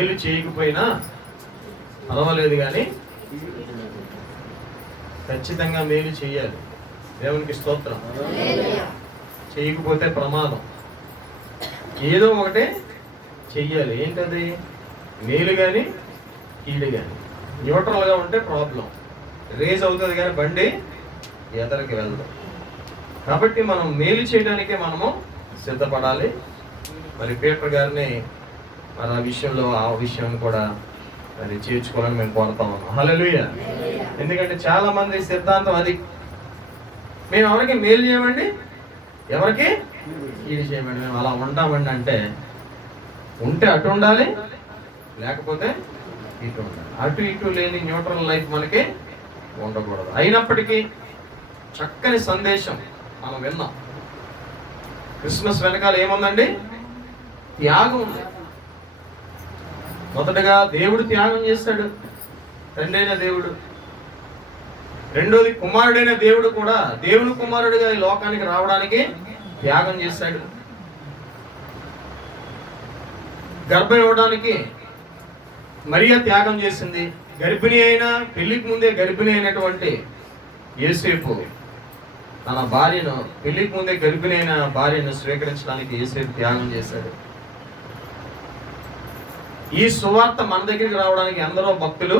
మేలు చేయకపోయినా పర్వాలేదు, కానీ ఖచ్చితంగా మేలు చేయాలి. దేవునికి స్తోత్రం. చేయకపోతే ప్రమాదం. ఏదో ఒకటే చెయ్యాలి. ఏంటది? మేలు కానీ కీడు కానీ. న్యూట్రల్గా ఉంటే ప్రాబ్లం. రేజ్ అవుతుంది కానీ బండి ఎదరికి వెళ్దాం. కాబట్టి మనం మేలు చేయడానికే మనము సిద్ధపడాలి. మరి పీటర్ గారిని మన ఆ విషయం కూడా మరి చేర్చుకోవాలని మేము కోరుతా ఉన్నాం. హల్లెలూయా. ఎందుకంటే చాలా మంది సిద్ధాంతం అది, మేము ఎవరికి మేలు చేయమండి, ఎవరికి కీడు చేయమండి, మేము అలా ఉంటామండి. అంటే ఉంటే అటు ఉండాలి, లేకపోతే ఇటు ఉండాలి. అటు ఇటు లేని న్యూట్రల్ లైఫ్ మనకి ఉండకూడదు. అయినప్పటికీ చక్కని సందేశం మనం విన్నాం. క్రిస్మస్ వెనకాల ఏముందండి? త్యాగం ఉంది. మొదటగా దేవుడు త్యాగం చేశాడు, తండ్రి అయిన దేవుడు. రెండోది కుమారుడైన దేవుడు కూడా దేవుని కుమారుడిగా ఈ లోకానికి రావడానికి త్యాగం చేశాడు. గర్భం ఇవ్వడానికి మరియా త్యాగం చేసింది. గర్భిణి అయిన, పెళ్లికి ముందే గర్భిణి అయినటువంటి యోసేపు తన భార్యను, పెళ్లికి ముందే గర్భిణి అయిన భార్యను స్వీకరించడానికి యోసేపు త్యాగం చేశాడు. ఈ సువార్త మన దగ్గరికి రావడానికి ఎందరో భక్తులు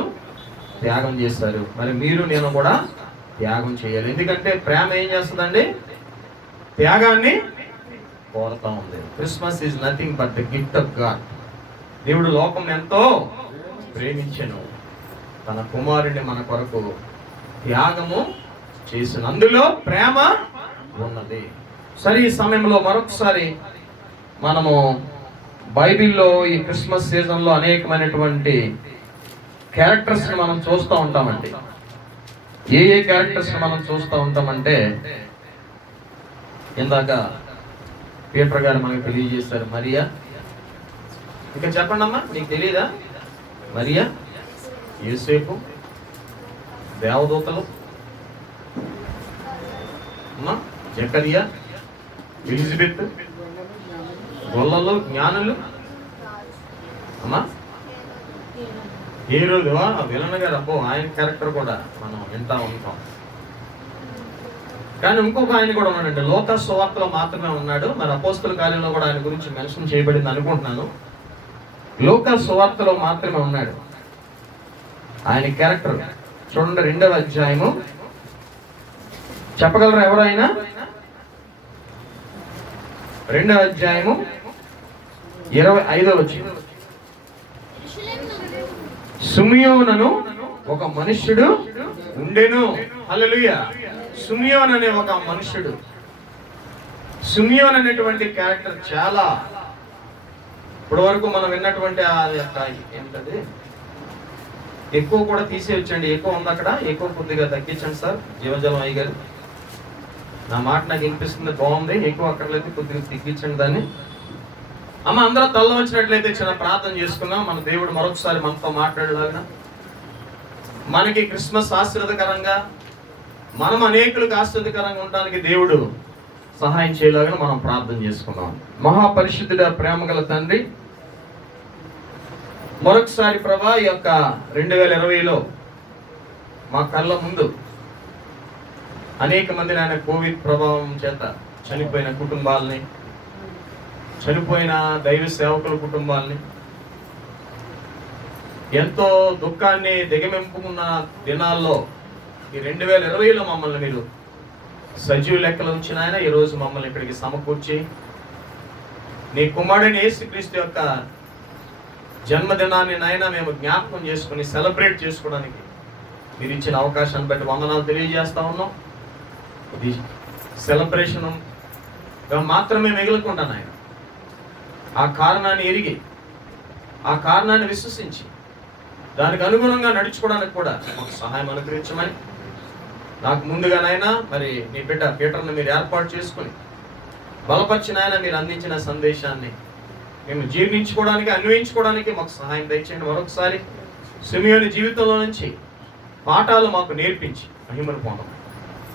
త్యాగం చేస్తారు. మరి మీరు నేను కూడా త్యాగం చేయాలి. ఎందుకంటే ప్రేమ ఏం చేస్తుందండి? త్యాగాన్ని కోరుతా ఉంది. Christmas is nothing but the gift of God. దేవుడు లోకం ఎంతో ప్రేమించెను, తన కుమారుడిని మన కొరకు త్యాగము చేసిన, అందులో ప్రేమ ఉన్నది. సరే, ఈ సమయంలో మరొకసారి మనము బైబిల్లో ఈ క్రిస్మస్ సీజన్లో అనేకమైనటువంటి క్యారెక్టర్స్ని మనం చూస్తూ ఉంటామండి. ఏ క్యారెక్టర్స్ని మనం చూస్తూ ఉంటామంటే, ఇందాక పీటర్ గారు మనకు తెలియజేశారు మరియా. ఇంకా చెప్పండి అమ్మా, నీకు తెలియదా? మరియా, యోసేపు, దేవదూతలు, అమ్మా జకరియా, ఎలిజబెత్, గొల్లలు, జ్ఞానులు, అమ్మా ఏ రోజు విలన్ గారు. అబ్బో, ఆయన క్యారెక్టర్ కూడా మనం వింటా ఉంటాం. కానీ ఇంకొక ఆయన కూడా ఉన్నాడండి, లోక సువార్తలో మాత్రమే ఉన్నాడు. మరి అపోస్తల కార్యంలో కూడా ఆయన గురించి మెన్షన్ చేయబడింది అనుకుంటున్నాను. లోక సువార్తలో మాత్రమే ఉన్నాడు. ఆయన క్యారెక్టర్ చూడండి, 2వ అధ్యాయము. చెప్పగలరా ఎవరైనా? 2వ అధ్యాయము 25వ వచనం. సిమియోనను ఒక మనుష్యుడు ఉండెను. హల్లెలూయా. సిమియోన్ అనే ఒక మనుష్యుడు. సిమియోన్ అనేటువంటి క్యారెక్టర్ చాలా ఇప్పటి వరకు మనం విన్నటువంటి ఏంటది, ఎక్కువ కూడా తీసేయచ్చండి. ఎక్కువ ఉంది అక్కడ, ఎక్కువ కొద్దిగా తగ్గించండి సార్. జీవజలం అయ్యగారు, నా మాట నాకు వినిపిస్తుంది, బాగుంది. ఎక్కువ అక్కర్లేదు, కొద్దిగా తగ్గించండి దాన్ని. అమ్మ అందరూ తల్ల వచ్చినట్లయితే చిన్న ప్రార్థన చేసుకున్నాం. మన దేవుడు మరొకసారి మనతో మాట్లాడేలాగా, మనకి క్రిస్మస్ ఆశీర్వదకరంగా, మనం అనేకులకు ఆశీర్వదకరంగా ఉండడానికి దేవుడు సహాయం చేయలాగా మనం ప్రార్థన చేసుకున్నాం. మహాపరిశుద్ధుడ, ప్రేమగల తండ్రి, మరొకసారి ప్రభా, ఈ యొక్క 2020లో మా కళ్ళ ముందు అనేక మంది నాయన కోవిడ్ ప్రభావం చేత చనిపోయిన కుటుంబాలని, చనిపోయిన దైవ సేవకుల కుటుంబాలని, ఎంతో దుఃఖాన్ని దిగమింపుకున్న దినాల్లో ఈ 2020లో మమ్మల్ని మీరు సజీవ లెక్కలు ఉంచిన ఆయన ఈరోజు మమ్మల్ని ఇక్కడికి సమకూర్చి, నీ కుమారుడైన యేసుక్రీస్తు యొక్క జన్మదినాన్ని నాయన మేము జ్ఞాపకం చేసుకుని సెలబ్రేట్ చేసుకోవడానికి మీరు ఇచ్చిన అవకాశాన్ని బట్టి వందనాలు తెలియజేస్తా ఉన్నాం. ఇది సెలబ్రేషన్ మాత్రమే మిగలకుండా నాయన, ఆ కారణాన్ని ఎరిగి, ఆ కారణాన్ని విశ్వసించి, దానికి అనుగుణంగా నడుచుకోవడానికి కూడా మాకు సహాయం అనుగ్రహించమని, నాకు ముందుగానైనా మరి నీ బిడ్డ పీటర్ని మీరు ఏర్పాటు చేసుకుని బలపరిచిన ఆయన మీరు అందించిన సందేశాన్ని మేము జీర్ణించుకోవడానికి, అన్వయించుకోవడానికి మాకు సహాయం దయచేయండి. మరొకసారి సిమియోని జీవితంలో నుంచి పాఠాలు మాకు నేర్పించి మహిమను పొందమని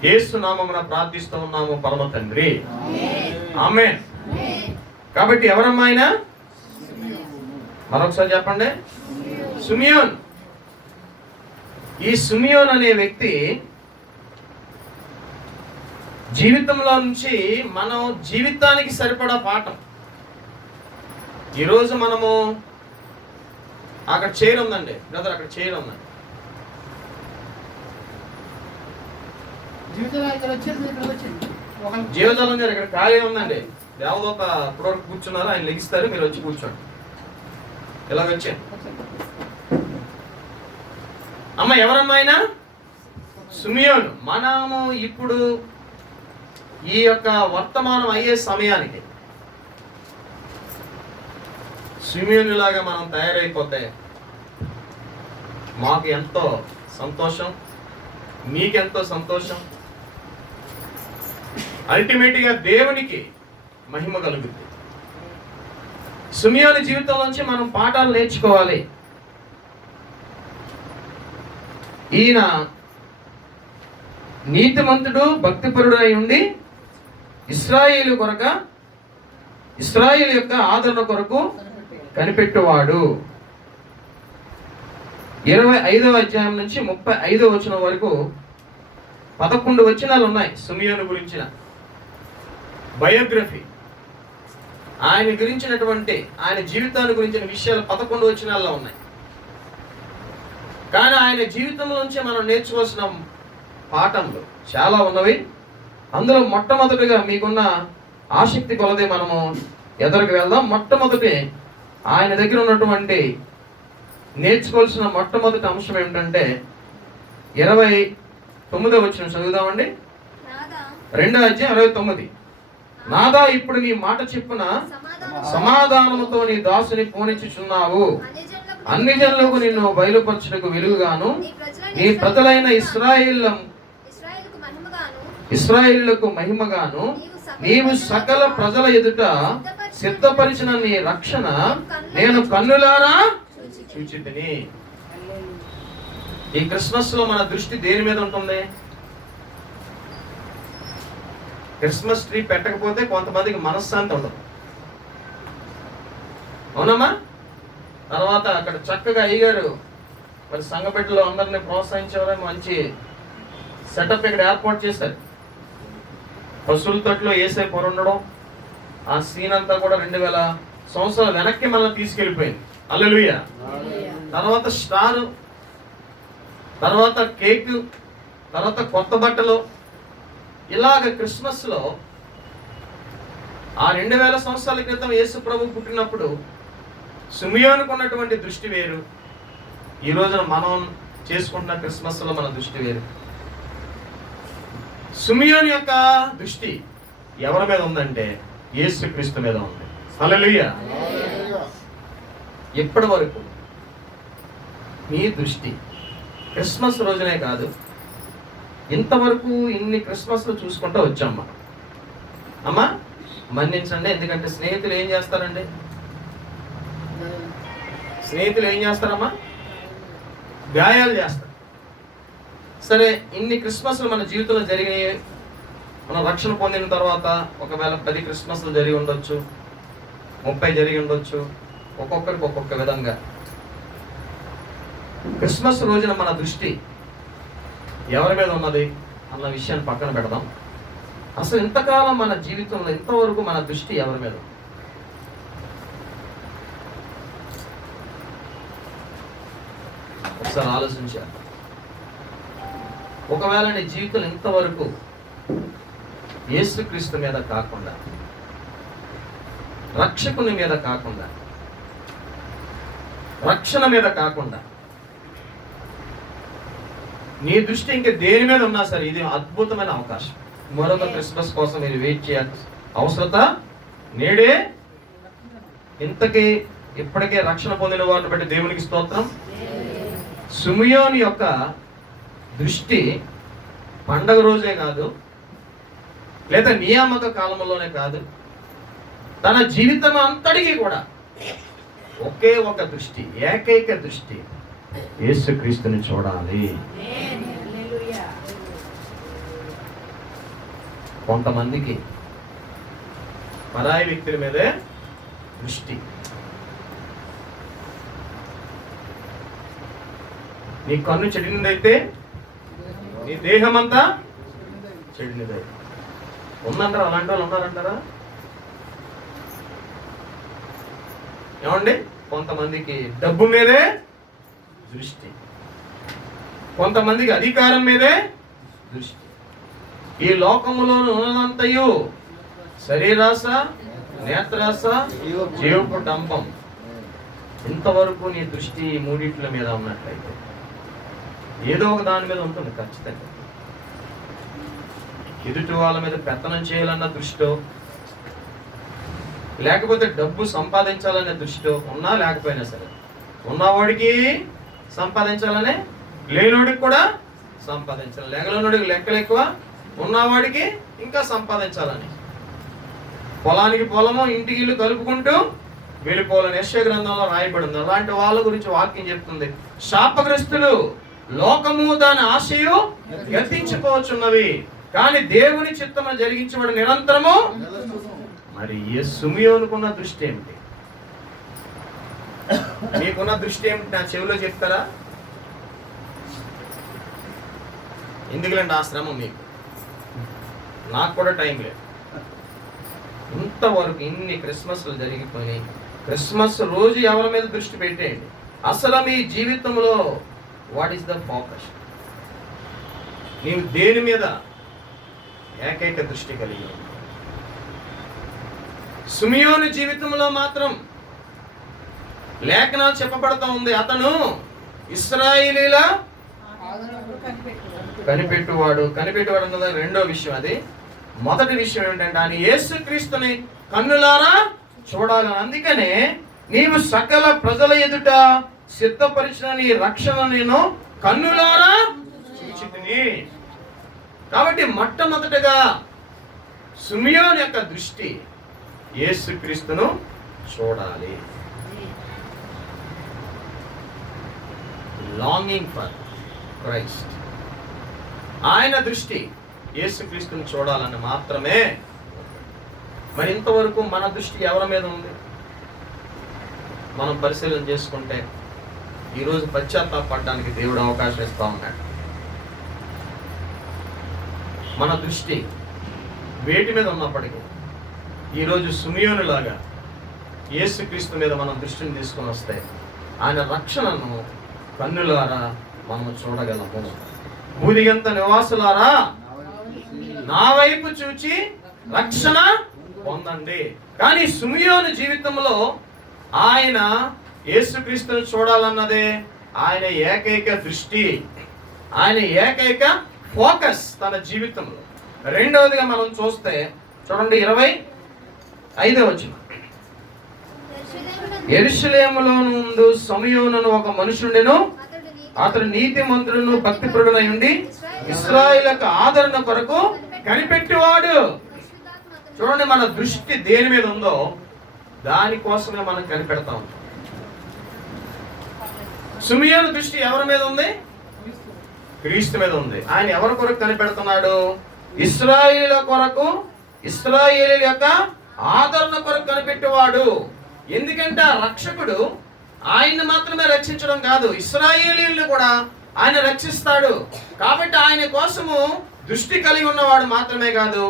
యేసు నామమున ప్రార్థిస్తూ ఉన్నాము పరమ తండ్రి, ఆమేన్. కాబట్టి ఎవరమ్మా ఆయన? మరొకసారి చెప్పండి, సిమియోన్. ఈ సిమియోన్ అనే వ్యక్తి జీవితంలో నుంచి మనం జీవితానికి సరిపడా పాఠం. ఈరోజు మనము అక్కడ చైర్ ఉందండి బ్రదర్, అక్కడ చైర్ ఉందండి. జీవజాలం గారు ఇక్కడ ఖాళీ ఉందండి. దేవదూత ఇప్పటివరకు కూర్చున్నారు, ఆయన లెగిస్తారు, మీరు వచ్చి కూర్చోండి. ఇలాగొచ్చే అమ్మ, ఎవరమ్మా ఆయన? సిమియోను. మనము ఇప్పుడు ఈ యొక్క వర్తమానం అయ్యే సమయానికి సిమియోనులాగా మనం తయారైపోతే మాకు ఎంతో సంతోషం, మీకెంతో సంతోషం. అల్టిమేట్గా దేవునికి మహిమ కలుగుతుంది. సిమియోను జీవితం నుంచి మనం పాఠాలు నేర్చుకోవాలి. ఈయన నీతిమంతుడు, భక్తిపరుడు అయి ఉండి ఇశ్రాయేలు యొక్క ఆదరణ కొరకు కనిపెట్టువాడు. 25వ అధ్యాయం నుంచి 35వ వచనం వరకు 11 వచనాలు ఉన్నాయి సిమియోను గురించిన బయోగ్రఫీ. ఆయన గురించినటువంటి, ఆయన జీవితాన్ని గురించిన విషయాలు 11 వచనాల్లో ఉన్నాయి. కానీ ఆయన జీవితంలో నుంచి మనం నేర్చుకోవాల్సిన పాఠంలో చాలా ఉన్నవి. అందులో మొట్టమొదటిగా మీకున్న ఆసక్తి కొలది మనము ఎదురుకు వెళ్దాం. మొట్టమొదటి ఆయన దగ్గర ఉన్నటువంటి నేర్చుకోవాల్సిన మొట్టమొదటి అంశం ఏమిటంటే 29వ వచనం చదువుదామండి. 2వ అధ్యాయం 29. నాదా, ఇప్పుడు నీ మాట చెప్పున సమాధానముతో నీ దాసుని పోనిచ్చుచున్నావు. అన్ని జనులకు నిన్ను బయలుపరచుటకు వెలుగుగాను, నీ ప్రజలైన ఇశ్రాయేలులకు మహిమగాను నీవు సకల ప్రజల ఎదుట సిద్ధపరిచిన నీ రక్షణ నేను కన్నులారా చూచితిని. ఈ క్రిస్మస్ లో మన దృష్టి దేని మీద ఉంటుంది? క్రిస్మస్ ట్రీ పెట్టకపోతే కొంతమందికి మనశ్శాంతి ఉండదు, అవునమ్మా? తర్వాత అక్కడ చక్కగా అయ్యగారు మరి సంఘబిడ్డలో అందరినీ ప్రోత్సహించేవారు, మంచి సెటప్ ఇక్కడ ఏర్పాటు చేశారు. పశువుల తొట్లో ఏసై పొర ఉండడం, ఆ సీన్ అంతా కూడా 2000 సంవత్సరాల వెనక్కి మనల్ని తీసుకెళ్ళిపోయింది. హల్లెలూయా. తర్వాత స్టార్, తర్వాత కేక్, తర్వాత కొత్త బట్టలు, ఇలాగ క్రిస్మస్ లో ఆ 2000 సంవత్సరాల క్రితం యేసు ప్రభు పుట్టినప్పుడు సిమియోనుకు ఉన్నటువంటి దృష్టి వేరు, ఈ రోజున మనం చేసుకుంటున్న క్రిస్మస్ లో మన దృష్టి వేరు. సిమియోను యొక్క దృష్టి ఎవరి మీద ఉందంటే యేసుక్రీస్తు మీద ఉంది. హల్లెలూయా. ఎప్పటి వరకు మీ దృష్టి క్రిస్మస్ రోజునే కాదు, ఇంతవరకు ఇన్ని క్రిస్మస్లు చూసుకుంటూ వచ్చామ్మా. అమ్మా మన్నించండి, ఎందుకంటే స్నేహితులు ఏం చేస్తారండి? స్నేహితులు ఏం చేస్తారమ్మా? గాయాలు చేస్తారు. సరే, ఇన్ని క్రిస్మస్లు మన జీవితంలో జరిగినాయి. మనం రక్షణ పొందిన తర్వాత ఒకవేళ 10 క్రిస్మస్లు జరిగి ఉండొచ్చు, 30 జరిగి ఉండొచ్చు, ఒక్కొక్కరికి ఒక్కొక్క విధంగా. క్రిస్మస్ రోజున మన దృష్టి ఎవరి మీద ఉన్నది అన్న విషయాన్ని పక్కన పెడదాం. అసలు ఇంతకాలం మన జీవితంలో ఇంతవరకు మన దృష్టి ఎవరి మీద? ఒకసారి ఆలోచించారు. ఒకవేళ నీ జీవితం ఇంతవరకు యేసుక్రీస్తు మీద కాకుండా, రక్షకుని మీద కాకుండా, రక్షణ మీద కాకుండా నీ దృష్టి ఇంక దేని మీద ఉన్నా సరే, ఇది అద్భుతమైన అవకాశం. మరొక క్రిస్మస్ కోసం మీరు వెయిట్ చేయాల్సిన అవసరత నేడే. ఇంతకీ ఇప్పటికే రక్షణ పొందిన వారిని బట్టి దేవునికి స్తోత్రం. సిమియోను యొక్క దృష్టి పండగ రోజే కాదు, లేదా నియామక కాలంలోనే కాదు, తన జీవితం అంతటికీ కూడా ఒకే ఒక దృష్టి, ఏకైక దృష్టి, యేసుక్రీస్తుని చూడాలి. కొంతమందికి పరాయి వ్యక్తుల మీదే దృష్టి. నీ కన్ను చెడినదైతే నీ దేహం అంతా చెడినదైతే. ఉందంటారా? అలాంటి వాళ్ళు ఉన్నారంటారా? ఏమండి, కొంతమందికి డబ్బు మీదే దృష్టి, కొంతమందికి అధికారం మీదే దృష్టి. ఈ లోకములోను ఉన్నదంతయు శరీరాశ, నేత్రాశ, జీవపు డంపం. ఇంతవరకు నీ దృష్టి మూడిట్ల మీద ఉన్నట్లయితే ఏదో ఒక దాని మీద ఉంటుంది ఖచ్చితంగా. ఎదుటి వాళ్ళ మీద పెత్తనం చేయాలన్న దృష్టో, లేకపోతే డబ్బు సంపాదించాలనే దృష్టో ఉన్నా లేకపోయినా సరే, ఉన్నవాడికి సంపాదించాలనే, లేనోడికి కూడా సంపాదించాలి. లేగలోనోడికి లెక్కలు ఎక్కువ, ఉన్నవాడికి ఇంకా సంపాదించాలని. పొలానికి పొలము, ఇంటికి ఇల్లు కలుపుకుంటూ వెళ్ళిపోవాలని యెషయా గ్రంథంలో రాయబడి ఉంది. అలాంటి వాళ్ళ గురించి వాక్యం చెప్తుంది, శాపగ్రస్తులు, లోకము దాని ఆశయు గతించిపోవచ్చున్నవి, కానీ దేవుని చిత్తము జరిగించబడి నిరంతరము. మరి ఏ సిమియోనుకున్న దృష్టి ఏమిటి? మీకున్న దృష్టి ఏమిటి? నా చెవిలో చెప్తారా? ఎందుకులేండి ఆ శ్రమ మీకు, నాకు కూడా టైం లేదు. ఇంతవరకు ఇన్ని క్రిస్మస్లు జరిగిపోయి, క్రిస్మస్ రోజు ఎవరి మీద దృష్టి పెట్టేయండి. అసలు మీ జీవితంలో వాట్ ఈస్ ద ఫోకస్? నీవు దేని మీద ఏకైక దృష్టి కలిగి ఉంది? సిమియోను జీవితంలో మాత్రం లేఖనాలు చెప్పబడతా ఉంది, అతను ఇశ్రాయేలీల కనిపెట్టువాడు. కనిపెట్టువాడు అన్నది రెండో విషయం. అది మొదటి విషయం ఏంటంటే ఆయన యేసుక్రీస్తుని కన్నులారా చూడాలని. అందుకనే నీవు సకల ప్రజల ఎదుట సిద్ధపరిచిన నీ రక్షణ నేను కన్నులారా చూచితిని. కాబట్టి మొట్టమొదటగా సిమియోను యొక్క దృష్టి యేసుక్రీస్తును చూడాలి. Longing for Christ. ఆయన దృష్టి యేసుక్రీస్తుని చూడాలని మాత్రమే. మరి ఇంతవరకు మన దృష్టి ఎవరి మీద ఉంది? మనం పరిశీలన చేసుకుంటే ఈరోజు పశ్చాత్తాపడడానికి దేవుడు అవకాశం ఇస్తా ఉన్నాడు. మన దృష్టి వేటి మీద ఉన్నప్పటికీ ఈరోజు సిమియోను లాగా యేసుక్రీస్తు మీద మనం దృష్టిని తీసుకొని వస్తే ఆయన రక్షణను కన్నులారా మనం చూడగలము. భూదిగంత నివాసులారా నా వైపు చూచి రక్షణ పొందండి. కానీ సిమియోను జీవితంలో ఆయన యేసుక్రీస్తును చూడాలన్నదే ఆయన ఏకైక దృష్టి, ఆయన ఏకైక ఫోకస్ తన జీవితంలో. రెండవదిగా మనం చూస్తే చూడండి 25వ వచనం. యెరూషలేములో నుండి సిమియోనును ఒక మనుషుండెను, అతడు నీతిమంతుడును భక్తిపరుడునై ఉండి ఇశ్రాయేలుకు ఆదరణ కొరకు కనిపెట్టేవాడు. చూడండి, మన దృష్టి దేని మీద ఉందో దానికోసమే మనం కనిపెడతా ఉంటాం. సిమియోను దృష్టి ఎవరి మీద ఉంది? క్రీస్తు మీద ఉంది. ఆయన ఎవరి కొరకు కనిపెడుతున్నాడు? ఇశ్రాయేలు కొరకు, ఇశ్రాయేలు యొక్క ఆదరణ కొరకు కనిపెట్టేవాడు. ఎందుకంటే ఆ రక్షకుడు ఆయన్ని మాత్రమే రక్షించడం కాదు, ఇశ్రాయేలీయులను కూడా ఆయన రక్షిస్తాడు. కాబట్టి ఆయన కోసము దృష్టి కలిగి ఉన్నవాడు మాత్రమే కాదు,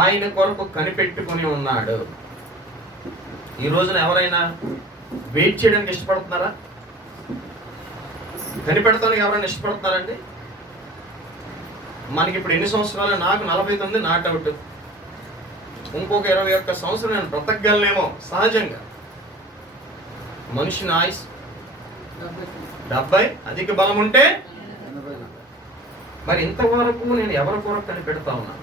ఆయన కొరకు కనిపెట్టుకుని ఉన్నాడు. ఈ రోజున ఎవరైనా వెయిట్ చేయడానికి ఇష్టపడుతున్నారా? కనిపెడతానికి ఎవరైనా ఇష్టపడుతున్నారండి? మనకి ఇప్పుడు ఎన్ని సంవత్సరాలు? నాకు 49, నాట్ అవుట్. ఇంకొక 21 సంవత్సరం నేను బ్రతకగలనేమో. సహజంగా మనిషిని ఆయుష్ 70, అధిక బలం ఉంటే. మరి ఇంతవరకు నేను ఎవరి కొరకు కనిపెడతా ఉన్నాను?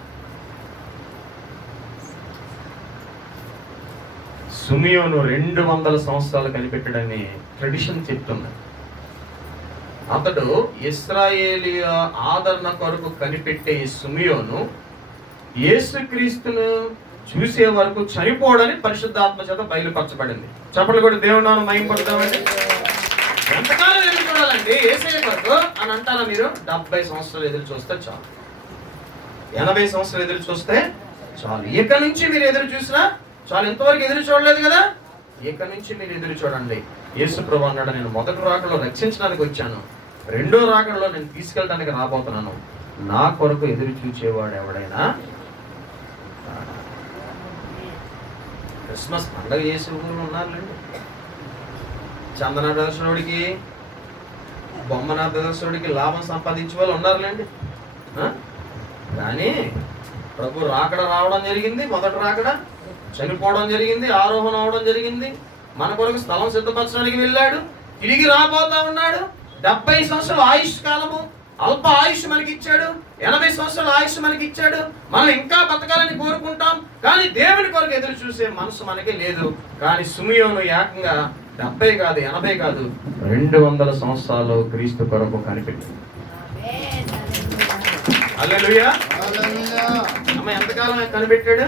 సిమియోను 200 సంవత్సరాలు కనిపెట్టడని ట్రెడిషన్ చెప్తున్నది. అతడు ఇశ్రాయేలీయ ఆదరణ కొరకు కనిపెట్టే ఈ సిమియోను యేసుక్రీస్తును చూసే వరకు చనిపోవడని పరిశుద్ధాత్మ చేత బయలుపరచబడింది. చప్పట్లు కూడా దేవుని నామమున మహిమపడతామండి. ఎంతకాలం ఎదురు చూడాలండి యేసయ్య కొరకు అని అంటారా మీరు? 70 సంవత్సరాలు ఎదురు చూస్తే చాలు, 80 సంవత్సరాలు ఎదురు చూస్తే చాలు. ఇక నుంచి మీరు ఎదురు చూసినా చాలు. ఇంతవరకు ఎదురు చూడలేదు కదా, ఇక నుంచి మీరు ఎదురు చూడండి. యేసు ప్రభువు అన్నాడు, నేను మొదటి రాకడలో రక్షించడానికి వచ్చాను, రెండో రాకడలో నేను తీసుకెళ్ళడానికి రాబోతున్నాను, నా కొరకు ఎదురు చూచేవాడు ఎవడైనా. క్రిస్మస్ పండుగ చేసే ఊళ్ళు ఉన్నారులేండి. చందన దర్శనుడికి, బొమ్మన దర్శనుడికి లాభం సంపాదించే వాళ్ళు ఉన్నారులేండి. కానీ ప్రభు రాకడ రావడం జరిగింది, మొదటి రాకడ చనిపోవడం జరిగింది, ఆరోహణ అవడం జరిగింది, మన కొరకు స్థలం సిద్ధపరచడానికి వెళ్ళాడు, తిరిగి రాబోతా ఉన్నాడు. 70 సంవత్సరాల ఆయుష్ కాలము, అల్ప ఆయుష్ మనకి ఇచ్చాడు. 80 సంవత్సరాల ఆయుష్ మనకి ఇచ్చాడు. మనం ఇంకా బతకాలని కోరుకుంటాం, కానీ దేవుని కొరకు ఎదురు చూసే మనసు మనకి లేదు. కానీ సిమియోను ఏకంగా 70 కాదు, 80 కాదు, 200 సంవత్సరాలు క్రీస్తు కొరకు కనిపెట్టింది. హల్లెలూయా. అమ్మ ఎంతకాలం కనిపెట్టాడు?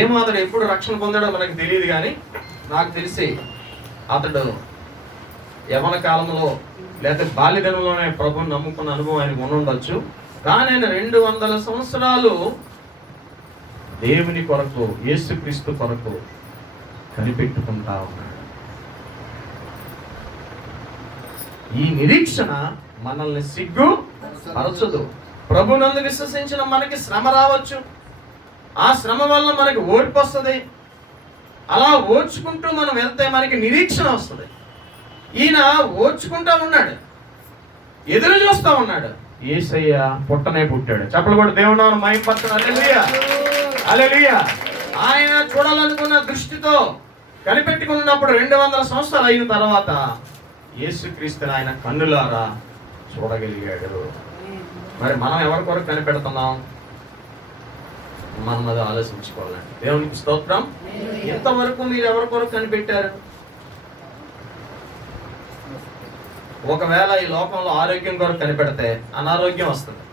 ఏమో అతడు ఎప్పుడు రక్షణ పొందాడో మనకు తెలియదు, కానీ నాకు తెలిసి అతడు యవన కాలంలో లేకపోతే బాల్యదినంలోనే ప్రభుని నమ్ముకున్న అనుభవం ఆయనకు ఉండొచ్చు. కానీ ఆయన 200 సంవత్సరాలు దేవుని కొరకు, యేసుక్రీస్తు కొరకు కనిపెట్టుకుంటా ఉన్నాడు. ఈ నిరీక్షణ మనల్ని సిగ్గు పరచదు. ప్రభునందు విశ్వసించిన మనకి శ్రమ రావచ్చు, ఆ శ్రమ వల్ల మనకి ఓర్పు వస్తుంది. అలా ఓర్చుకుంటూ మనం వెళ్తే మనకి నిరీక్షణ వస్తుంది. ఈయన ఓర్చుకుంటా ఉన్నాడు, ఎదురు చూస్తా ఉన్నాడు. యేసయ్య పుట్టనే పుట్టాడు. చెప్పలు కూడా దేవుడు మహిమపరచండి. హల్లెలూయా, హల్లెలూయా. ఆయన చూడాలనుకున్న దృష్టితో కనిపెట్టుకున్నప్పుడు 200 సంవత్సరాలు అయిన తర్వాత యేసుక్రీస్తుని ఆయన కన్నులారా చూడగలిగాడు. మరి మనం ఎవరి కొరకు కనిపెడుతున్నాం? మనం అది ఆలోచించుకోవాలండి. దేవునికి స్తోత్రం. ఇంతవరకు మీరు ఎవరి కొరకు కనిపెట్టారు? ఒకవేళ ఈ లోకంలో ఆరోగ్యం కొరకు కనిపెడితే అనారోగ్యం వస్తుంది,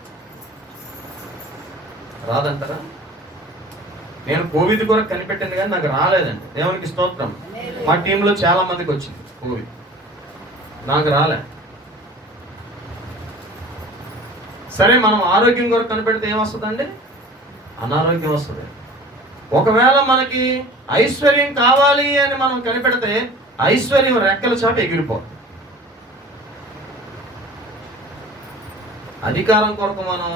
రాదంటారా? నేను కోవిడ్ కొరకు కనిపెట్టింది కానీ నాకు రాలేదండి. దేవునికి స్తోత్రం. మా టీంలో చాలా మందికి వచ్చింది కోవిడ్, నాకు రాలే. సరే, మనం ఆరోగ్యం కొరకు కనిపెడితే ఏమొస్తుందండి? అనారోగ్యం వస్తుంది. ఒకవేళ మనకి ఐశ్వర్యం కావాలి అని మనం కనిపెడితే ఐశ్వర్యం రెక్కల చాట ఎగిరిపోతుంది. అధికారం కొరకు మనం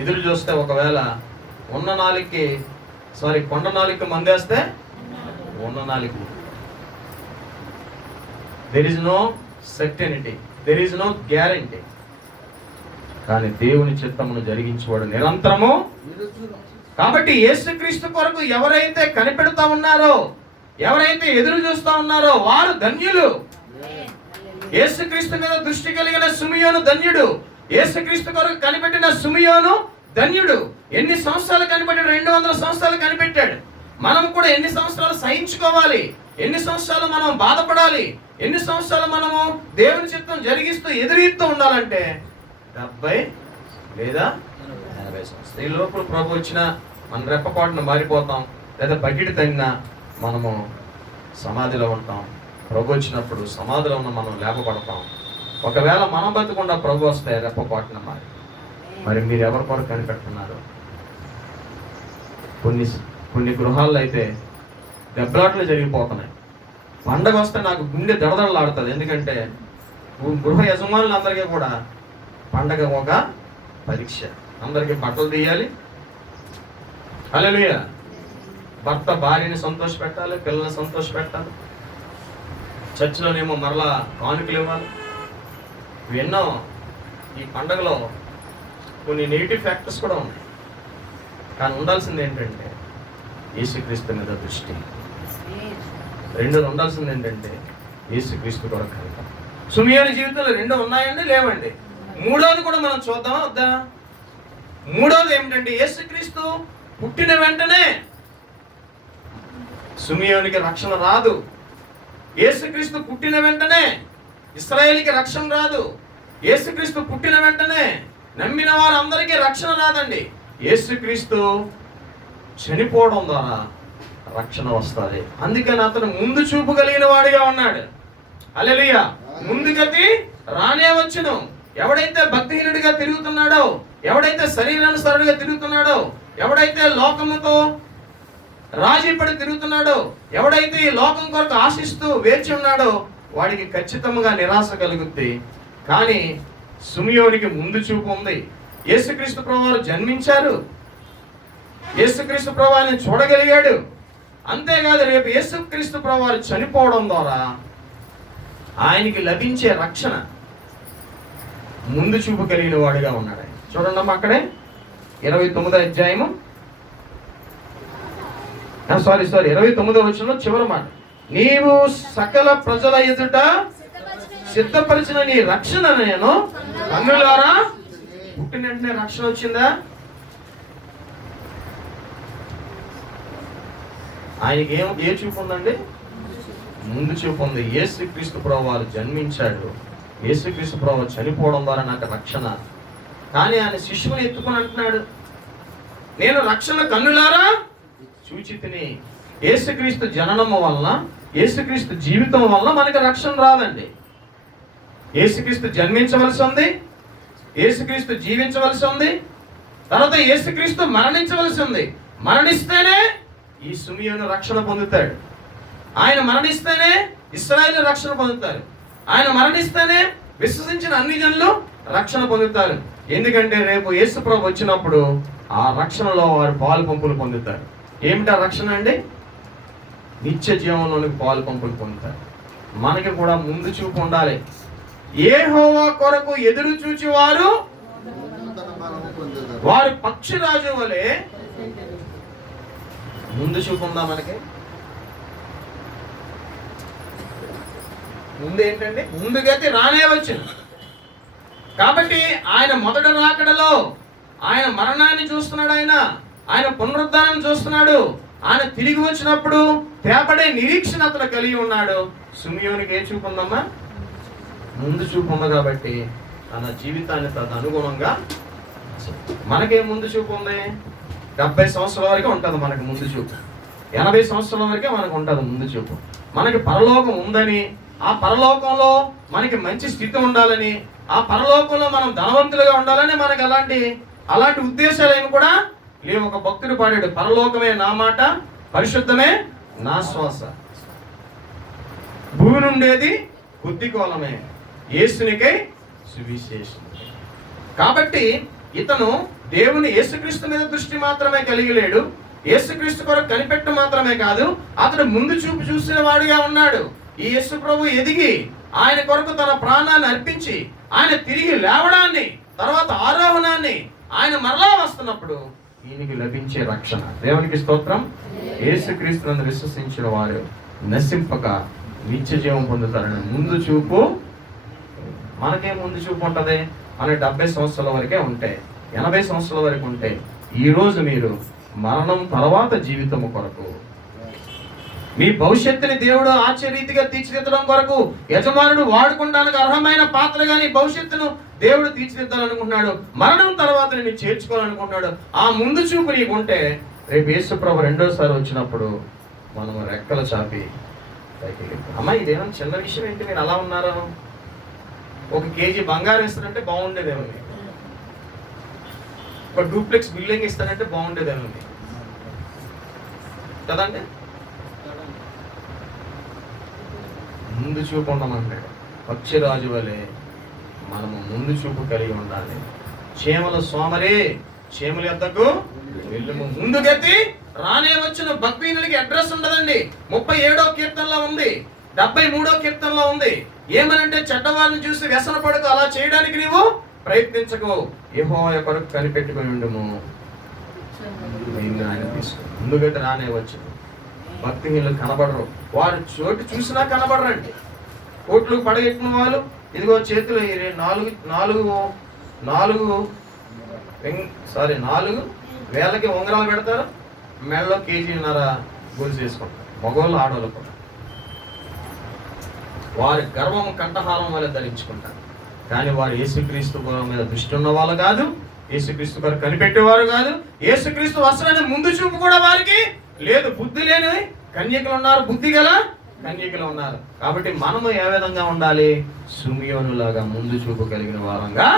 ఎదురు చూస్తే ఒకవేళ కొండ నాలిక మందేస్తే ఉన్న నాలిక. There is no certainty, there is no guarantee. కానీ దేవుని చిత్తమును జరిగించేవాడు నిరంతరము. కాబట్టి యేసుక్రీస్తు కొరకు ఎవరైతే కనిపెడుతా ఉన్నారో, ఎవరైతే ఎదురు చూస్తా ఉన్నారో వారు ధన్యులు. యేసుక్రీస్తు మీద దృష్టి కలిగిన సిమియోను ధన్యుడు. యేసుక్రీస్తు కొరకు కనిపెట్టిన సిమియోను ధన్యుడు. ఎన్ని సంవత్సరాలు కనిపెట్టాడు? 200 సంవత్సరాలు కనిపెట్టాడు. మనం కూడా ఎన్ని సంవత్సరాలు సహించుకోవాలి, ఎన్ని సంవత్సరాలు మనం బాధపడాలి, ఎన్ని సంవత్సరాలు మనము దేవుని చిత్తం జరిగిస్తూ ఎదురీస్తూ ఉండాలంటే 70 లేదా 80 సంవత్సరాలు. ఈ లోపల ప్రభు వచ్చినా మన రెప్పపాటును మారిపోతాం, లేదా బకెట్ తగినా మనము సమాధిలో ఉంటాం. ప్రభు వచ్చినప్పుడు సమాధిలో ఉన్న మనం లేపబడతాం. ఒకవేళ మనం బతుకుండా ప్రభు వస్తే రెప్పపాటున మరి మీరు ఎవరి కొరకు కనిపెడుతున్నారు? కొన్ని గృహాల్లో అయితే దెబ్బలాట్లు జరిగిపోతున్నాయి. పండగ వస్తే నాకు గుండె దడదడలాడుతుంది. ఎందుకంటే గృహ యజమానులందరికీ కూడా పండగ ఒక పరీక్ష. అందరికీ బట్టలు తీయాలి, హల్లెలూయా. భర్త భార్యని సంతోష పెట్టాలి, పిల్లల్ని సంతోష పెట్టాలి, చర్చిలోనేమో మరలా కానుకలు ఇవ్వాలి. ఎన్నో ఈ పండగలో కొన్ని నెగిటివ్ ఫ్యాక్టర్స్ కూడా ఉన్నాయి. కానీ ఉండాల్సింది ఏంటంటే యేసుక్రీస్తు మీద దృష్టి. రెండోది ఉండాల్సింది ఏంటంటే యేసుక్రీస్తు కొరకు కనిపెట్టాలి. సిమియోను జీవితంలో 2 ఉన్నాయండి, లేవండి? మూడోది కూడా మనం చూద్దామా వద్దా? మూడోది ఏమిటంటే యేసుక్రీస్తు పుట్టిన వెంటనే సిమియోనికి రక్షణ రాదు. యేసుక్రీస్తు పుట్టిన వెంటనే ఇశ్రాయేలుకి రక్షణ రాదు. యేసుక్రీస్తు పుట్టిన వెంటనే నమ్మిన వారందరికీ రక్షణ రాదండి. యేసుక్రీస్తు చనిపోవడం ద్వారా రక్షణ వస్తుంది. అందుకని అతను ముందు చూపు కలిగిన వాడిగా ఉన్నాడు. హల్లెలూయా. ముందుగతి రానే వచ్చును. ఎవడైతే భక్తిహీనుడిగా తిరుగుతున్నాడో, ఎవడైతే శరీరానుసారుడిగా తిరుగుతున్నాడో, ఎవడైతే లోకముతో రాజీ పడి తిరుగుతున్నాడో, ఎవడైతే ఈ లోకం కొరకు ఆశిస్తూ వేచి ఉన్నాడో వాడికి ఖచ్చితంగా నిరాశ కలుగుద్ది. కానీ సిమియోనికి ముందు చూపు ఉంది. యేసుక్రీస్తు ప్రభువారు జన్మించారు, యేసుక్రీస్తు ప్రభువారిని చూడగలిగాడు. అంతేకాదు రేపు యేసుక్రీస్తు ప్రభువారు చనిపోవడం ద్వారా ఆయనకి లభించే రక్షణ ముందు చూపు కలిగిన వాడిగా ఉన్నాడు. చూడండి అమ్మ, అక్కడే 29వ అధ్యాయము 29వ వచనంలో చివరి మాట, నీవు సకల ప్రజల ఎదుట సిద్ధపరిచిన నీ రక్షణ నేను కన్నులారా. పుట్టిన వెంటనే రక్షణ వచ్చిందా? ఆయనకి ఏ చూపు ఉందండి? ముందు చూపు ఉంది. యేసుక్రీస్తు ప్రభువారు జన్మించాడు, యేసుక్రీస్తు ప్రభువారు చనిపోవడం ద్వారా నాకు రక్షణ. కానీ ఆయన శిష్యుని ఎత్తుకొని అంటున్నాడు, నేను రక్షణ కన్నులారా చూచితిని. యేసుక్రీస్తు జననము వలన, యేసుక్రీస్తు జీవితం వలన మనకి రక్షణ రాదండి. యేసుక్రీస్తు జన్మించవలసి ఉంది, యేసుక్రీస్తు జీవించవలసి ఉంది, తర్వాత యేసుక్రీస్తు మరణించవలసి ఉంది. మరణిస్తేనే ఈ సిమియోను రక్షణ పొందుతాడు. ఆయన మరణిస్తేనే ఇశ్రాయేలు రక్షణ పొందుతారు. ఆయన మరణిస్తేనే విశ్వసించిన అన్ని జనులు రక్షణ పొందుతారు. ఎందుకంటే రేపు యేసు ప్రభు వచ్చినప్పుడు ఆ రక్షణలో వారు పాలు పంపులు పొందుతారు. ఏమిటా రక్షణ అండి? నిత్య జీవంలోనికి పాలు పంపులు పొందుతారు. మనకి కూడా ముందు చూపు ఉండాలి. యెహోవా కొరకు ఎదురు చూచి వారు పక్షిరాజు వలె. ముందు చూపు ఉందా మనకి? ముందు ఏంటండి? ముందుగైతే రానే వచ్చింది. కాబట్టి ఆయన మొదటి రాకడలో ఆయన మరణాన్ని చూస్తున్నాడు, ఆయన పునరుద్ధానాన్ని చూస్తున్నాడు. ఆయన తిరిగి వచ్చినప్పుడు తేపడే నిరీక్షణ అతను కలిగి ఉన్నాడు. సిమియోనికి ఏ చూపు ఉందమ్మా? ముందు చూపు ఉంది. కాబట్టి తన జీవితాన్ని తదనుగుణంగా మనకేం ముందు చూపు ఉంది? 70 సంవత్సరాల వరకే ఉంటుంది మనకు ముందు చూపు. 80 సంవత్సరాల వరకే మనకు ఉంటుంది ముందు చూపు. మనకి పరలోకం ఉందని, ఆ పరలోకంలో మనకి మంచి స్థితి ఉండాలని, ఆ పరలోకంలో మనం ధనవంతులుగా ఉండాలని మనకి అలాంటి ఉద్దేశాలు ఏమి కూడా లేవు. ఒక భక్తుడు పాడాడు, పరలోకమే నా మాట, పరిశుద్ధమే నా శ్వాస, భూమి నుండేది బుద్ధికోలమే, యేసునికై సువిశేషం. కాబట్టి ఇతను దేవుని యేసుక్రీస్తు మీద దృష్టి మాత్రమే కలిగి లేడు, యేసుక్రీస్తు కొరకు కనిపెట్టు మాత్రమే కాదు, అతడు ముందు చూపు చూసిన వాడిగా ఉన్నాడు. ఈ యేసు ప్రభు ఎదిగి ఆయన కొరకు తన ప్రాణాన్ని అర్పించి ఆయన తిరిగి లేవడాన్ని, తర్వాత ఆరోహణాన్ని, ఆయన మరలా వస్తున్నప్పుడు ఈయనకి లభించే రక్షణ. దేవునికి స్తోత్రం. యేసుక్రీస్తునందు విశ్వసించిన వారు నశింపక నిత్య జీవం పొందుతారని ముందు చూపు. మనకేం ముందు చూపు ఉంటుంది? మనకి 70 సంవత్సరాల వరకే ఉంటాయి, 80 సంవత్సరాల వరకు ఉంటాయి. ఈరోజు మీరు మరణం తర్వాత జీవితము కొరకు, మీ భవిష్యత్తుని దేవుడు ఆశ్చర్యరీతిగా తీర్చిదిద్దడం కొరకు, యజమానుడు వాడుకోవడానికి అర్హమైన పాత్రగా నీ భవిష్యత్తును దేవుడు తీర్చిదిద్దాలనుకుంటున్నాడు. మరణం తర్వాత నేను చేర్చుకోవాలనుకుంటున్నాడు. ఆ ముందు చూపు నీకుంటే రేపు యేసుప్రభు రెండోసారి వచ్చినప్పుడు మనం రెక్కలు చాపి పైకి. అమ్మ, ఇదేమో చిన్న విషయం ఏంటి మీరు అలా ఉన్నారా? 1 కేజీ బంగారం ఇస్తానంటే బాగుండేదేమో, ఒక డూప్లెక్స్ బిల్డింగ్ ఇస్తానంటే బాగుండేదేమో కదండి. ముందు చూపు ఉండమంటాడు. పక్షిరాజు వలె మనము ముందు చూపు కలిగి ఉండాలి. చేమల సోమరే, చేమల యొద్దకు వెళ్ళుము. ముందుకెత్తి రానే వచ్చిన భక్తిహీనులకి అడ్రస్ ఉండదండి. 37వ కీర్తనలో ఉంది, 73వ కీర్తనలో ఉంది. ఏమనంటే చెడ్డవారిని చూసి వ్యసన పడకు, అలా చేయడానికి నీవు ప్రయత్నించకు, యెహోవా కొరకు కనిపెట్టుకుని ఉండుము. ఆయన తీసుకో. ముందుగైతే రానే వచ్చు. భక్తిహీనులు కనబడరు, వారు చోటు చూసినా కనబడరండి. కోట్లు పడగెట్టిన వాళ్ళు ఇదిగో చేతులు 4 వేలకి ఉంగరాలు పెడతారు, మెడలో 1.5 కేజీన్నర గొలుసు వేసుకుంటారు. మగవాళ్ళు ఆడవాళ్ళు కూడా వారి గర్వము కంఠహారం వల్ల ధరించుకుంటారు. కానీ వారు యేసుక్రీస్తు మీద దృష్టి ఉన్న వాళ్ళు కాదు, యేసుక్రీస్తు గారు కనిపెట్టేవారు కాదు. యేసుక్రీస్తు వస్త్రాన్ని ముందు చూపు కూడా వారికి లేదు. బుద్ధి లేని కన్యకలు ఉన్నారు, బుద్ధి గల కన్యకలు ఉన్నారు. కాబట్టి మనము ఏ విధంగా ఉండాలి? సిమియోనులాగా ముందు చూపు కలిగిన వారంగా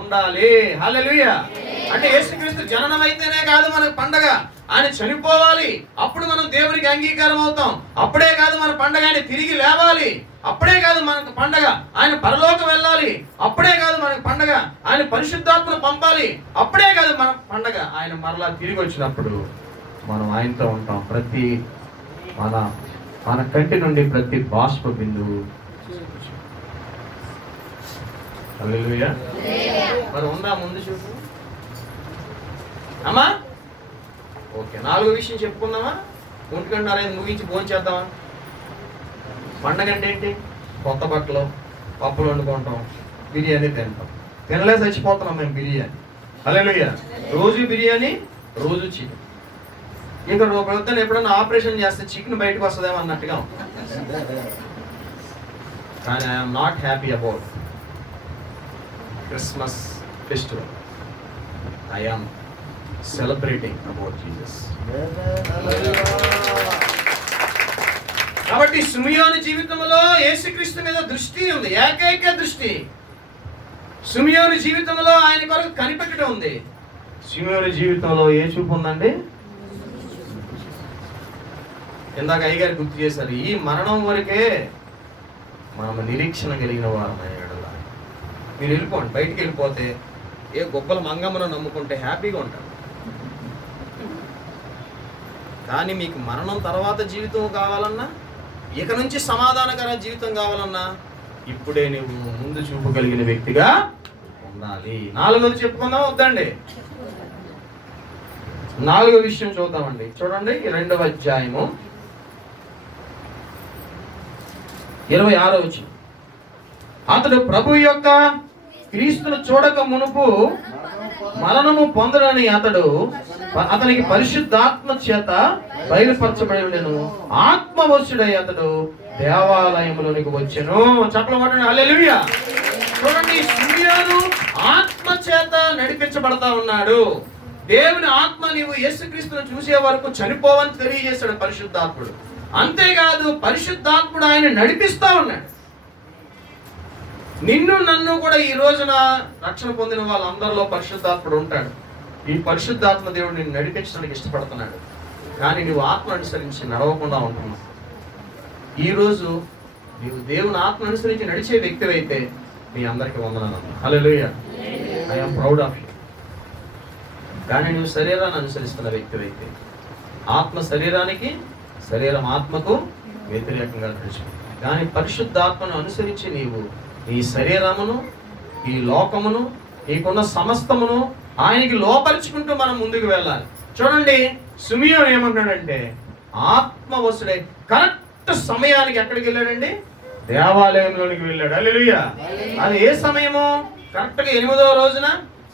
ఉండాలి. హల్లెలూయా. అంటే యేసుక్రీస్తు జననం అయితేనే కాదు మనకు పండగ, ఆయన చనిపోవాలి, అప్పుడు మనం దేవునికి అంగీకారం అవుతాం. అప్పుడే కాదు మన పండగ ఆయన తిరిగి లేవాలి, అప్పుడే కాదు మనకు పండగ ఆయన పరలోకం వెళ్ళాలి, అప్పుడే కాదు మనకు పండగ ఆయన పరిశుద్ధాత్మను పంపాలి, అప్పుడే కాదు మన పండగ ఆయన మరలా తిరిగి వచ్చినప్పుడు మనం ఆయనతో ఉంటాం. ప్రతి మన కంటి నుండి ప్రతి బాష్ప బిందువు. హల్లెలూయా. మరి ఉందా ముందు చూపు అమ్మా? ఓకే, 4వ విషయం చెప్పుకుందామా? ఒంటికంటారా ముగించి భోజనం చేద్దామా? పండగ అంటే ఏంటి? కొత్త బట్టలు, పప్పులు వండుకుంటాం, బిర్యానీ తింటాం. తినలే చచ్చిపోతున్నాం మేము బిర్యానీ. హల్లెలూయా. రోజు బిర్యానీ, రోజు చికెన్. ఇక్కడ ఒక వద్దని ఎప్పుడన్నా ఆపరేషన్ చేస్తే చికెన్ బయటకు వస్తుందేమో అన్నట్టుగా. కానీ I'm not happy about Christmas festival. I am celebrating about Jesus. కాబట్టి సిమియోను జీవితంలో యేసుక్రీస్తు మీద దృష్టి ఉంది, ఏకైక దృష్టి. సిమియోను జీవితంలో ఆయన కొరకు కనిపెట్టడం ఉంది. సిమియోను జీవితంలో ఏ చూపు ఉందండి? ఇందాక అయ్యగారు గుర్తు చేశారు, ఈ మరణం వరకే మనం నిరీక్షణ కలిగిన వారం అయ్యాడు. మీరు వెళ్ళిపోండి, బయటికి వెళ్ళిపోతే ఏ గొప్పల మంగమ్మను నమ్ముకుంటే హ్యాపీగా ఉంటారు. కానీ మీకు మరణం తర్వాత జీవితం కావాలన్నా, ఇక నుంచి సమాధానకర జీవితం కావాలన్నా, ఇప్పుడే నువ్వు ముందు చూపు కలిగిన వ్యక్తిగా ఉండాలి. 4వది చెప్పుకుందాం వద్దండి? 4వ విషయం చూద్దామండి. చూడండి, 2వ అధ్యాయము 26వ వచనం. అతడు ప్రభు యొక్క క్రీస్తును చూడక మునుపు మరణము పొందడని అతనికి పరిశుద్ధాత్మ చేత బయలుపరచబడి ఉండెను. ఆత్మవశుడై అతడు దేవాలయంలోనికి వచ్చెను. చప్పట్లు కొట్టండి, హల్లెలూయా. చూడండి, సిమియోను ఆత్మ చేత నడిపించబడతా ఉన్నాడు. దేవుని ఆత్మ నీవు యేసుక్రీస్తును చూసే వరకు చనిపోవని తెలియజేశాడు పరిశుద్ధాత్ముడు. అంతేకాదు పరిశుద్ధాత్ముడు ఆయన నడిపిస్తా ఉన్నాడు. నిన్ను నన్ను కూడా ఈ రోజున రక్షణ పొందిన వాళ్ళందరిలో పరిశుద్ధాత్ముడు ఉంటాడు. ఈ పరిశుద్ధాత్మ దేవుడు నిన్ను నడిపించడానికి ఇష్టపడుతున్నాడు. కానీ నువ్వు ఆత్మ అనుసరించి నడవకుండా ఉంటున్నావు. ఈరోజు నీవు దేవుని ఆత్మ అనుసరించి నడిచే వ్యక్తి అయితే మీ అందరికీ వందనాలు. Hallelujah. I am proud of you. కానీ నువ్వు శరీరాన్ని అనుసరిస్తున్న వ్యక్తి అయితే, ఆత్మ శరీరానికి, శరీరం ఆత్మకు వ్యతిరేకంగా నడుచుకుంటుంది. కానీ పరిశుద్ధాత్మను అనుసరించి నీవు ఈ శరీరమును, ఈ లోకమును, నీకున్న సమస్తమును ఆయనకి లోపరుచుకుంటూ మనం ముందుకు వెళ్ళాలి. చూడండి, సిమియోను ఏమంటాడంటే ఆత్మవశుడై కరెక్ట్ సమయానికి ఎక్కడికి వెళ్ళాడండి? దేవాలయంలోనికి వెళ్ళాడు. హల్లెలూయా. అది ఏ సమయము? కరెక్ట్గా 8వ రోజున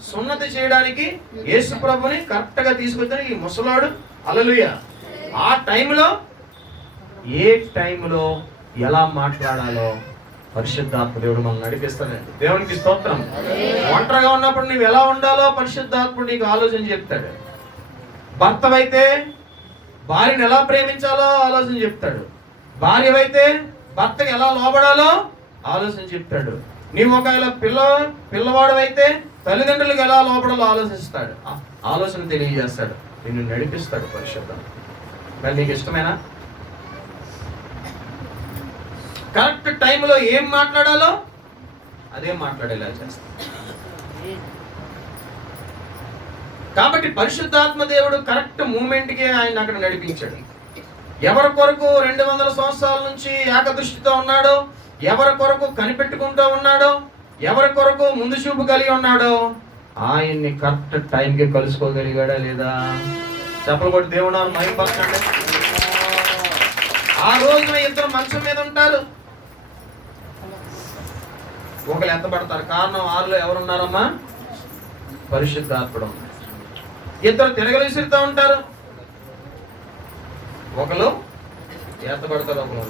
సున్నతి చేయడానికి యేసు ప్రభుని కరెక్ట్గా తీసుకొచ్చిన ఈ ముసలాడు. హల్లెలూయా. ఆ టైంలో ఏ టైంలో ఎలా మాట్లాడాలో పరిశుద్ధాత్మ దేవుడు మనం నడిపిస్తాడండి. దేవునికి స్తోత్రం. ఒంటరిగా ఉన్నప్పుడు నువ్వు ఎలా ఉండాలో పరిశుద్ధాత్ముడు నీకు ఆలోచన చెప్తాడు. భర్తవైతే భార్యను ఎలా ప్రేమించాలో ఆలోచన చెప్తాడు. భార్యవైతే భర్తకి ఎలా లోబడాలో ఆలోచన చెప్తాడు. నీవు ఒకవేళ పిల్లవాడు అయితే తల్లిదండ్రులకు ఎలా లోపడాలో ఆలోచిస్తాడు, ఆలోచన తెలియజేస్తాడు, నిన్ను నడిపిస్తాడు పరిశుద్ధాత్మ. మరి నీకు ఇష్టమేనా? కరెక్ట్ టైంలో ఏం మాట్లాడాలో అదే మాట్లాడేలా చేస్తాడు. కాబట్టి పరిశుద్ధాత్మ దేవుడు కరెక్ట్ మూమెంట్కి ఆయన అక్కడ నడిపించాడు. ఎవరి కొరకు 200 సంవత్సరాల నుంచి ఏకదృష్టితో ఉన్నాడో, ఎవరి కొరకు కనిపెట్టుకుంటూ ఉన్నాడో, ఎవరి కొరకు ముందు చూపు కలిగి ఉన్నాడో ఆయన్ని కరెక్ట్ టైంకి కలుసుకోగలిగాడా లేదా? చెప్పలు కొట్టి దేవుడు మహిమపరచండి. ఆ రోజున ఇద్దరు మంచం మీద ఉంటారు, ఒకరు ఎత్తబడతారు. కారణం 6లో ఎవరున్నారమ్మా? పరిశుద్ధాత్ముడు. ఇద్దరు తిరగలు విసురుతూ ఉంటారు, ఒకరు ఎత్తబడతారు, ఒకరు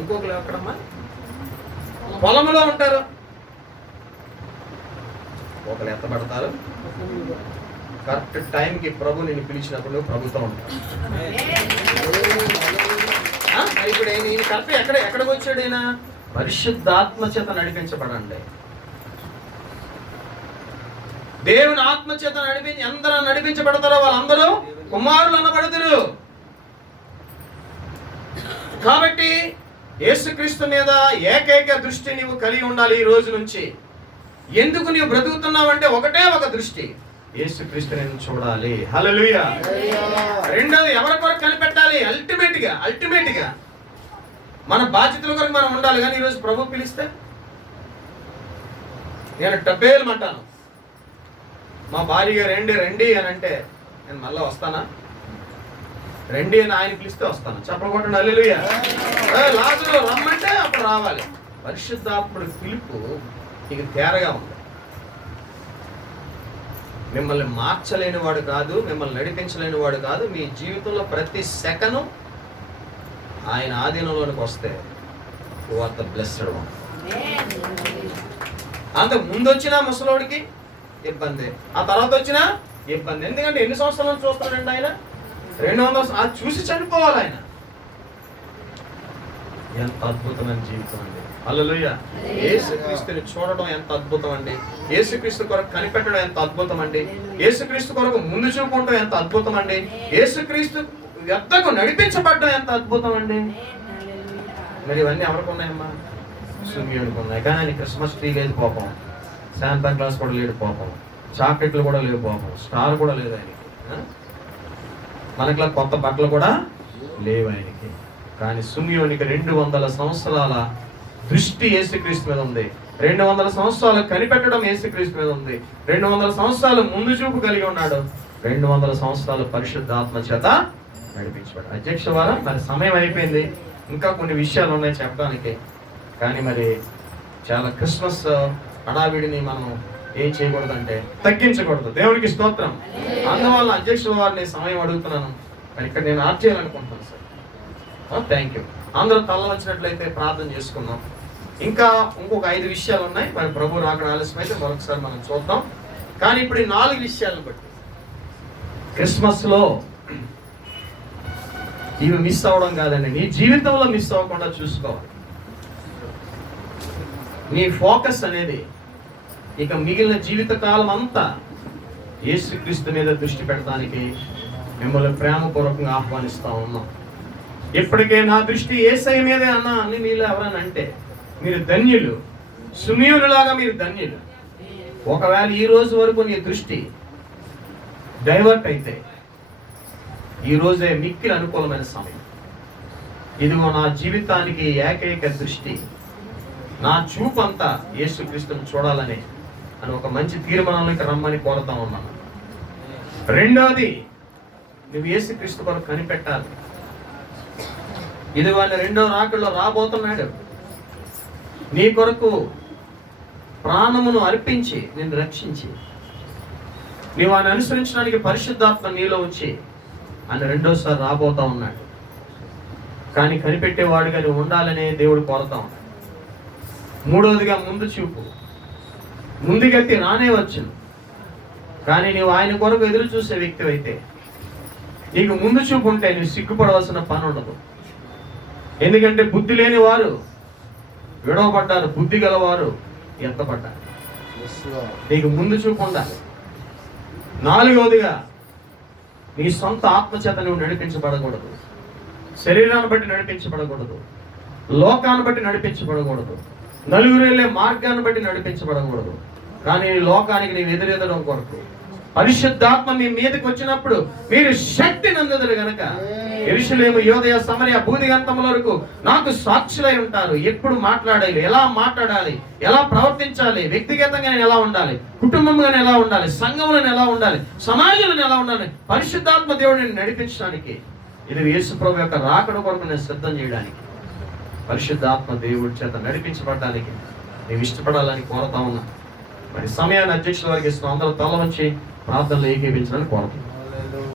ఇంకొకరు ఎక్కడమ్మా పొలంలో ఉంటారు, ఒకరు ఎత్తబడతారు. కరెక్ట్ టైంకి ప్రభు నేను పిలిచినప్పుడు ప్రభుతో ఉంటారు. ఇప్పుడు ఈయన కరెక్ట్ ఎక్కడికి వచ్చాడు? ఈయన పరిశుద్ధాత్మ చేత నడిపించబడండి. దేవుని ఆత్మ చేత అందరూ నడిపించబడతారో వాళ్ళందరూ కుమారులు అనబడుదురు. కాబట్టి యేసుక్రీస్తు మీద ఏకైక దృష్టి నీవు కలిగి ఉండాలి ఈ రోజు నుంచి. ఎందుకు నీవు బ్రతుకుతున్నావంటే ఒకటే ఒక దృష్టి, యేసుక్రీస్తు నేను చూడాలి. హల్లెలూయా. రెండోది ఎవరి కొరకు కనిపెట్టాలి? అల్టిమేట్ గా మన బాధ్యతల కొరకు మనం ఉండాలి. కానీ ఈరోజు ప్రభు పిలిస్తే నేను డబ్బేలమంటాను, మా భార్య రండి రండి అని అంటే నేను మళ్ళీ వస్తానా? రండి అని ఆయన పిలిస్తే వస్తాను. చెప్పకుండా హల్లెలూయా. లాజరు రమ్మంటే అప్పుడు రావాలి. పరిశుద్ధాత్ముడి పిలుపు ఇక తేరగా ఉంది. మిమ్మల్ని మార్చలేని వాడు కాదు, మిమ్మల్ని నడిపించలేని వాడు కాదు. మీ జీవితంలో ప్రతి సెకను ఆయన ఆధీనంలోనికి వస్తే you are the blessed one. అంతకు ముందు వచ్చిన ముసలోడికి ఇబ్బంది, ఆ తర్వాత వచ్చిన ఇబ్బంది. ఎందుకంటే ఎన్ని సంవత్సరాలు చూస్తాడండి ఆయన? 200 అది చూసి చనిపోవాలి ఆయన. ఎంత అద్భుతమైన జీవితం అండి. హల్లెలూయా. యేసుక్రీస్తుని చూడడం ఎంత అద్భుతం అండి. యేసుక్రీస్తు కొరకు కనిపెట్టడం ఎంత అద్భుతం అండి. యేసుక్రీస్తు కొరకు ముందు చూపుకుంటాం ఎంత అద్భుతం అండి. యేసుక్రీస్తు యొద్దకు నడిపించబడ్డం ఎంత అద్భుతం అండి. మరి ఇవన్నీ ఎవరికి ఉన్నాయమ్మా? సుమియోడికి ఉన్నాయి. కానీ ఆయన క్రిస్మస్ ట్రీ లేదు పాపం, శాంతా క్లాస్ కూడా లేడు పాపం, చాక్లెట్లు కూడా లేవు పాపం, స్టార్ కూడా లేదు ఆయనకి, మనకి కొత్త బట్టలు కూడా లేవు ఆయనకి. కానీ సుమియోనికి 200 సంవత్సరాల దృష్టి యేసుక్రీస్తు మీద ఉంది. 200 సంవత్సరాలు కనిపెట్టడం యేసుక్రీస్తు మీద ఉంది. 200 సంవత్సరాలు ముందు చూపు కలిగి ఉన్నాడు. 200 సంవత్సరాలు పరిశుద్ధాత్మ చేత నడిపించాడు. అధ్యక్ష వారా, మరి సమయం అయిపోయింది. ఇంకా కొన్ని విషయాలు ఉన్నాయి చెప్పడానికి. కానీ మరి చాలా క్రిస్మస్ హడావిడిని మనం ఏం చేయకూడదంటే తగ్గించకూడదు. దేవునికి స్తోత్రం. అందువల్ల అధ్యక్ష వారిని సమయం అడుగుతున్నాను. మరి ఇక్కడ నేను ఆప్ చేయాలనుకుంటున్నాను సార్. Thank you. అందరూ తల వచ్చినట్లయితే ప్రార్థన చేసుకుందాం. ఇంకా ఇంకొక 5 విషయాలు ఉన్నాయి. మరి ప్రభు రాకడ ఆలస్యం అయితే మరొకసారి మనం చూద్దాం. కానీ ఇప్పుడు ఈ 4 విషయాలను బట్టి క్రిస్మస్ లో ఇవి మిస్ అవ్వడం కాదండి, నీ జీవితంలో మిస్ అవ్వకుండా చూసుకోవాలి. నీ ఫోకస్ అనేది ఇక మిగిలిన జీవితకాలం అంతా యేసుక్రీస్తు మీద దృష్టి పెట్టడానికి మిమ్మల్ని ప్రేమపూర్వకంగా ఆహ్వానిస్తా ఉన్నాం. ఇప్పటికే నా దృష్టి యేసయ్య మీదే అన్నా అని మీలో ఎవరైనా అంటే మీరు ధన్యులు. సుమియోనులాగా మీరు ధన్యులు. ఒకవేళ ఈ రోజు వరకు నీ దృష్టి డైవర్ట్ అయితే ఈ రోజే మిక్కిలి అనుకూలమైన సమయం. ఇదిగో నా జీవితానికి ఏకైక దృష్టి, నా చూపు అంతా యేసుక్రీస్తుని చూడాలని అని ఒక మంచి తీర్మానానికి రమ్మని కోరుతా ఉన్నాను. రెండోది, నువ్వు యేసుక్రీస్తు కొరకు కనిపెట్టాలి. ఇది వాళ్ళ 2వ రాకడలో రాబోతున్నాడు. నీ కొరకు ప్రాణమును అర్పించి నిన్ను రక్షించి నీవు ఆయన అనుసరించడానికి పరిశుద్ధాత్మ నీలో వచ్చి ఆయన 2వసారి రాబోతా ఉన్నాడు. కానీ కనిపెట్టేవాడుగా నువ్వు ఉండాలనే దేవుడు కోరుతా ఉన్నాడు. 3వదిగా ముందు చూపు. ముందుకెత్తి రానే వచ్చును. కానీ నువ్వు ఆయన కొరకు ఎదురు చూసే వ్యక్తి అయితే నీకు ముందు చూపు ఉంటే నువ్వు సిగ్గుపడవలసిన పని ఉండదు. ఎందుకంటే బుద్ధి లేని వారు విడవబడ్డారు, బుద్ధి గలవారు ఎత్తపడ్డారు. నీకు ముందు చూపు ఉండాలి. 4వదిగా నీ సొంత ఆత్మచేత నువ్వు నడిపించబడకూడదు. శరీరాన్ని బట్టి నడిపించబడకూడదు. లోకాన్ని బట్టి నడిపించబడకూడదు. నలుగురు వెళ్ళే మార్గాన్ని బట్టి నడిపించబడకూడదు. కానీ లోకానికి నీవు ఎదురెదడం కొరకు పరిశుద్ధాత్మ మీ మీదకి వచ్చినప్పుడు మీరు శక్తి నందుదురు గనక యెరూషలేము, యోదయ, సమరయ, భూదిగంతముల వరకు నాకు సాక్షులై ఉంటారు. ఎప్పుడు మాట్లాడాలి, ఎలా మాట్లాడాలి, ఎలా ప్రవర్తించాలి, వ్యక్తిగతంగా నేను ఎలా ఉండాలి, కుటుంబంగా ఎలా ఉండాలి, సంఘంలో ఎలా ఉండాలి, సమాజంలో ఎలా ఉండాలి, పరిశుద్ధాత్మ దేవుడిని నడిపించడానికి, ఇది యేసుప్రభు యొక్క రాకడ కొరకు నేను సిద్ధం చేయడానికి, పరిశుద్ధాత్మ దేవుడి చేత నడిపించబడడానికి నేను ఇష్టపడాలని కోరుతా ఉన్నా. మరి సమయాన్ని అధ్యక్షుల వారికి అందరూ తల వంచి ప్రార్థనలు ఏకీపించాలని కోరుతున్నాను.